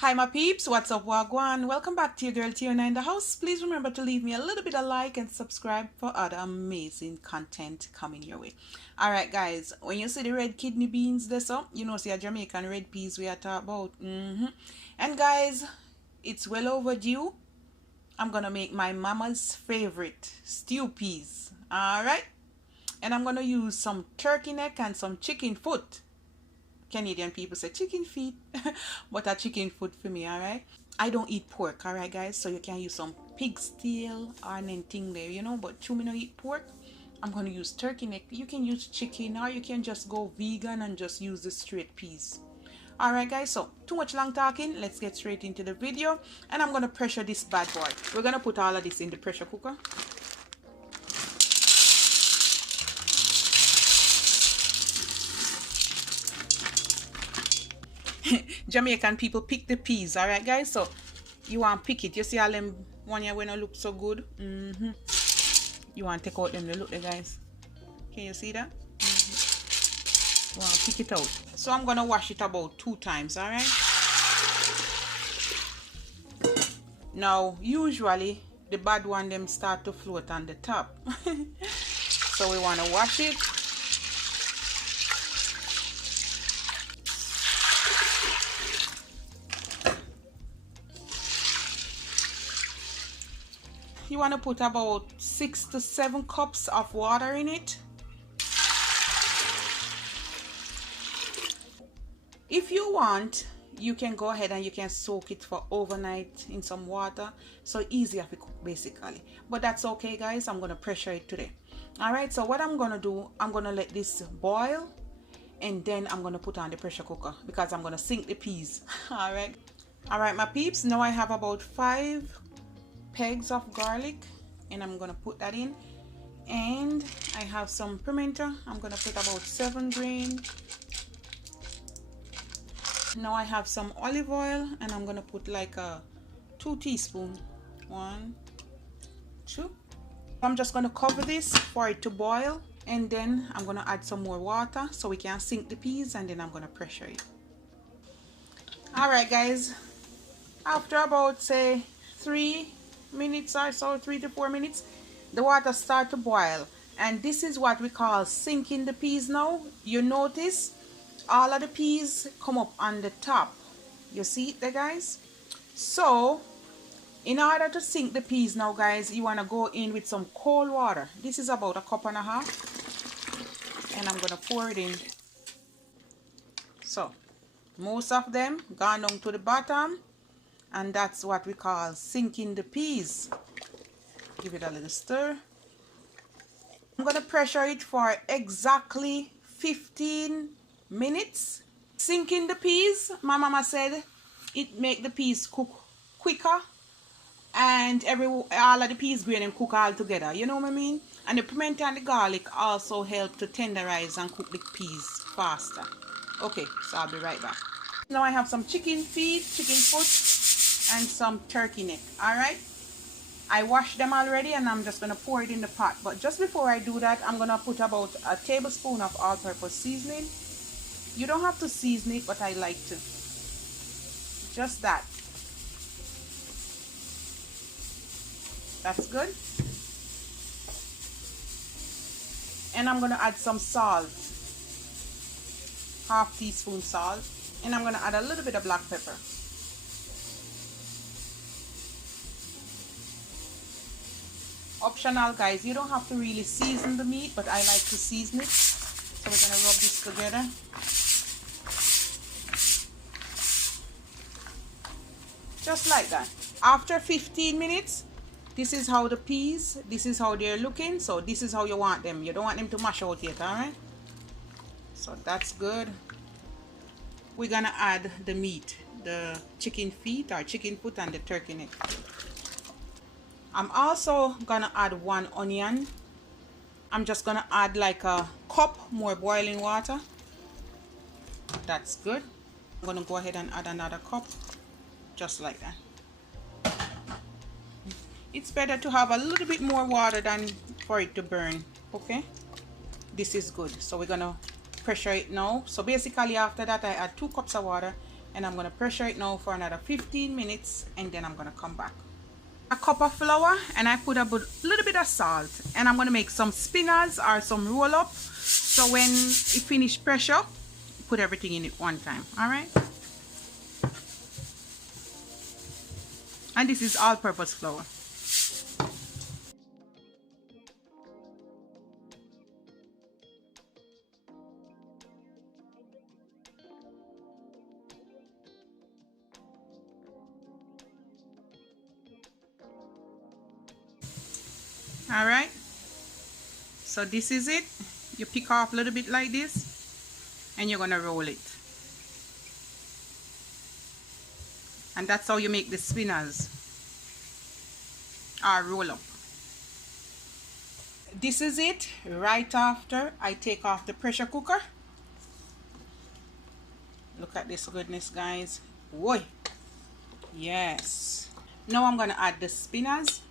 Hi my peeps, what's up, wagwan? Welcome back to your girl Tiona in the house. Please remember to leave me a little bit of like and subscribe for other amazing content coming your way. Alright guys, when you see the red kidney beans this up, you know see a Jamaican red peas we are talking about. And guys, it's well overdue. I'm gonna make my mama's favorite stew peas. Alright? And I'm gonna use some turkey neck and some chicken foot. Canadian people say chicken feet, but a chicken foot for me, alright? I don't eat pork, alright guys, so you can use some pig's tail or anything there, you know, but to me no eat pork. I'm going to use turkey neck. You can use chicken or you can just go vegan and just use the straight peas. Alright guys, so too much long talking, let's get straight into the video. And I'm going to pressure this bad boy. We're going to put all of this in the pressure cooker. Jamaican people pick the peas, alright guys, so you want to pick it. You see all them one here when it look so good. You want to take out them, they look there guys. Can you see that? You want to pick it out. So I'm going to wash it about 2 times, alright? Now usually the bad one them start to float on the top. So we want to wash it. You want to put about 6 to 7 cups of water in it. If you want, you can go ahead and you can soak it for overnight in some water. So easier to cook basically. But that's okay guys, I'm going to pressure it today. Alright, so what I'm going to do, I'm going to let this boil. And then I'm going to put on the pressure cooker because I'm going to sink the peas. Alright. Alright my peeps, now I have about 5 pegs of garlic and I'm gonna put that in, and I have some pimento. I'm gonna put about 7 grain. Now I have some olive oil and I'm gonna put like a 2 teaspoons. 1, 2. I'm just gonna cover this for it to boil, and then I'm gonna add some more water so we can sink the peas, and then I'm gonna pressure it. Alright guys, after about say 3 minutes or so, 3 to 4 minutes, the water start to boil, and this is what we call sinking the peas. Now you notice all of the peas come up on the top. You see it there guys? So in order to sink the peas now guys, you want to go in with some cold water. This is about 1.5 cups, and I'm gonna pour it in. So most of them gone down to the bottom, and that's what we call sinking the peas. Give it a little stir. I'm going to pressure it for exactly 15 minutes. Sinking the peas, my mama said it make the peas cook quicker, and all of the peas grain and cook all together. You know what I mean? And the pimento and the garlic also help to tenderize and cook the peas faster. Okay, so I'll be right back. Now I have some chicken feet, chicken foot, and some turkey neck. Alright, I washed them already and I'm just going to pour it in the pot. But just before I do that, I'm going to put about a tablespoon of all-purpose seasoning. You don't have to season it, but I like to. Just that. That's good. And I'm going to add some salt. 1/2 teaspoon salt. And I'm going to add a little bit of black pepper. Optional guys, you don't have to really season the meat, but I like to season it. So we're going to rub this together. Just like that. After 15 minutes, this is how the peas, this is how they're looking. So this is how you want them. You don't want them to mash out yet, alright? So that's good. We're going to add the meat, the chicken feet or chicken foot and the turkey neck. I'm also gonna add 1 onion. I'm just gonna add like a cup more boiling water. That's good. I'm gonna go ahead and add another cup, just like that. It's better to have a little bit more water than for it to burn. Okay, this is good. So we're gonna pressure it now. So basically after that I add 2 cups of water and I'm gonna pressure it now for another 15 minutes, and then I'm gonna come back. A cup of flour, and I put a little bit of salt, and I'm gonna make some spinners or some roll up, so when it finish pressure, put everything in it one time. All right, and this is all-purpose flour. All right, so this is it. You pick off a little bit like this, and you're gonna roll it, and that's how you make the spinners or roll up. This is it right after I take off the pressure cooker. Look at this goodness, guys. Whoa, yes. Now I'm gonna add the spinners.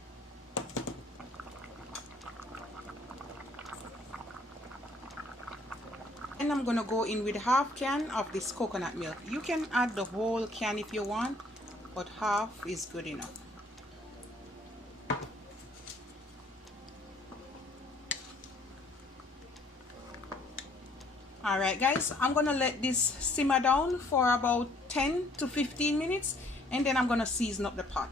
And I'm gonna go in with half can of this coconut milk. You can add the whole can if you want, but half is good enough. Alright guys, I'm gonna let this simmer down for about 10 to 15 minutes, and then I'm gonna season up the pot.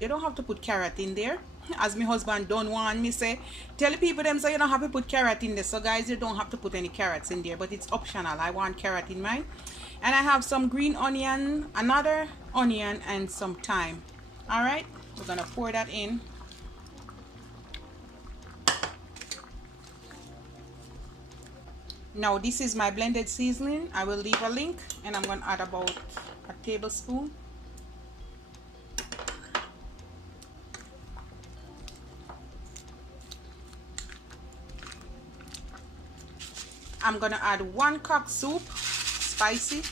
You don't have to put carrot in there, as my husband don't want me say. Tell the people them say you don't have to put carrot in there. So guys, you don't have to put any carrots in there, but it's optional. I want carrot in mine. And I have some green onion, another onion, and some thyme. Alright, we're gonna pour that in. Now this is my blended seasoning. I will leave a link, and I'm gonna add about a tablespoon. I'm gonna add 1 cock soup, spicy.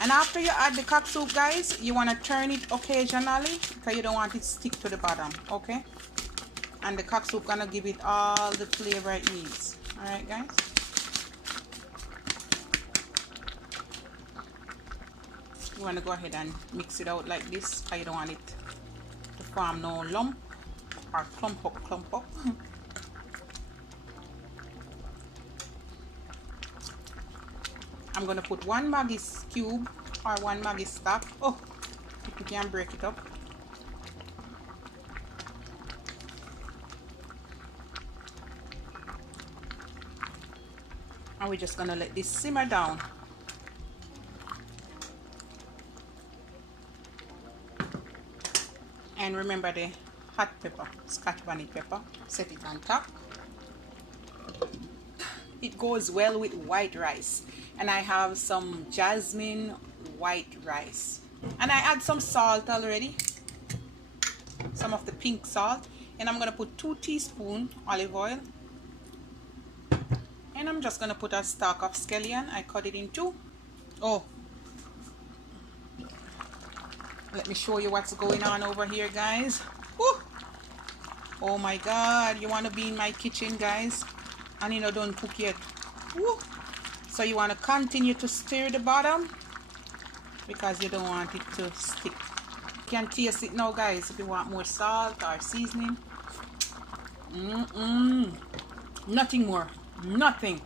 And after you add the cock soup, guys, you wanna turn it occasionally because you don't want it to stick to the bottom, okay? And the cock soup gonna give it all the flavor it needs. All right, guys. You wanna go ahead and mix it out like this because you don't want it to form no lump or clump up. I'm gonna put 1 Maggi cube or 1 Maggi stock. Oh, you can break it up. And we're just gonna let this simmer down. And remember the hot pepper, Scotch bonnet pepper, set it on top. It goes well with white rice, and I have some jasmine white rice, and I add some salt already, some of the pink salt, and I'm gonna put 2 teaspoons olive oil, and I'm just gonna put a stalk of scallion. I cut it in 2. Oh, let me show you what's going on over here, guys. Woo! Oh my god, you want to be in my kitchen, guys, and you know don't cook yet. Woo! So you want to continue to stir the bottom because you don't want it to stick. You can taste it now, guys, if you want more salt or seasoning. Nothing more, nothing,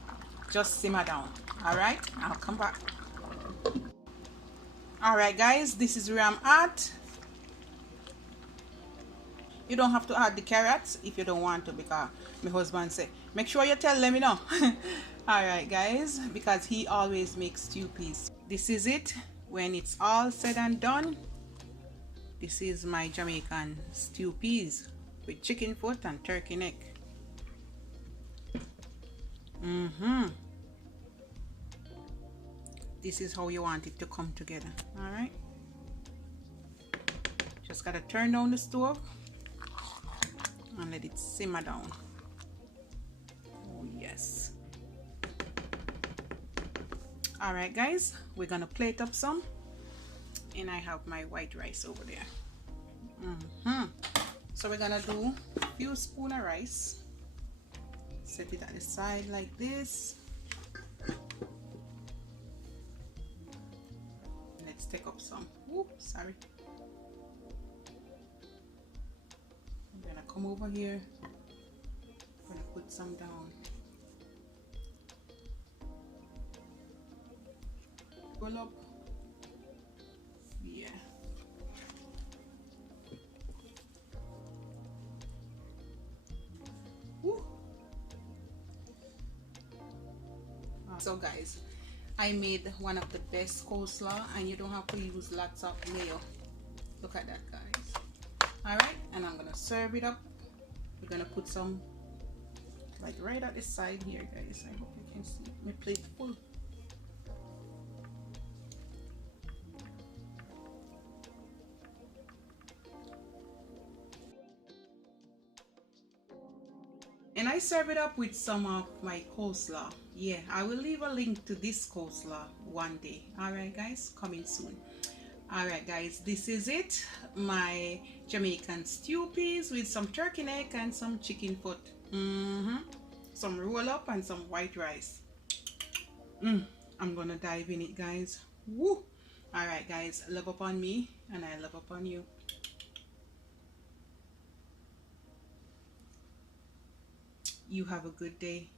just simmer down. All right, I'll come back. All right, guys, this is where I'm at. You don't have to add the carrots if you don't want to, because my husband said make sure you tell them, you know. All right, guys, because he always makes stew peas. This is it when it's all said and done. This is my Jamaican stew peas with chicken foot and turkey neck. This is how you want it to come together. All right, just gotta turn down the stove and let it simmer down. Oh yes. All right, guys, we're gonna plate up some, and I have my white rice over there. So we're gonna do a few spoons of rice. Set it at the side like this. take up some. Ooh, sorry. I'm gonna come over here. I'm gonna put some down. Roll up. Yeah. Woo. So guys, I made one of the best coleslaw, and you don't have to use lots of mayo. Look at that, guys. All right, and I'm gonna serve it up. We're gonna put some like right at the side here, guys. I hope you can see my plate full. And I serve it up with some of my coleslaw. Yeah, I will leave a link to this coleslaw one day. All right, guys, coming soon. All right, guys, this is it. My Jamaican stew peas with some turkey neck and some chicken foot. Some roll up and some white rice. I'm gonna dive in it, guys. Woo! All right, guys, love upon me and I love upon you. You have a good day.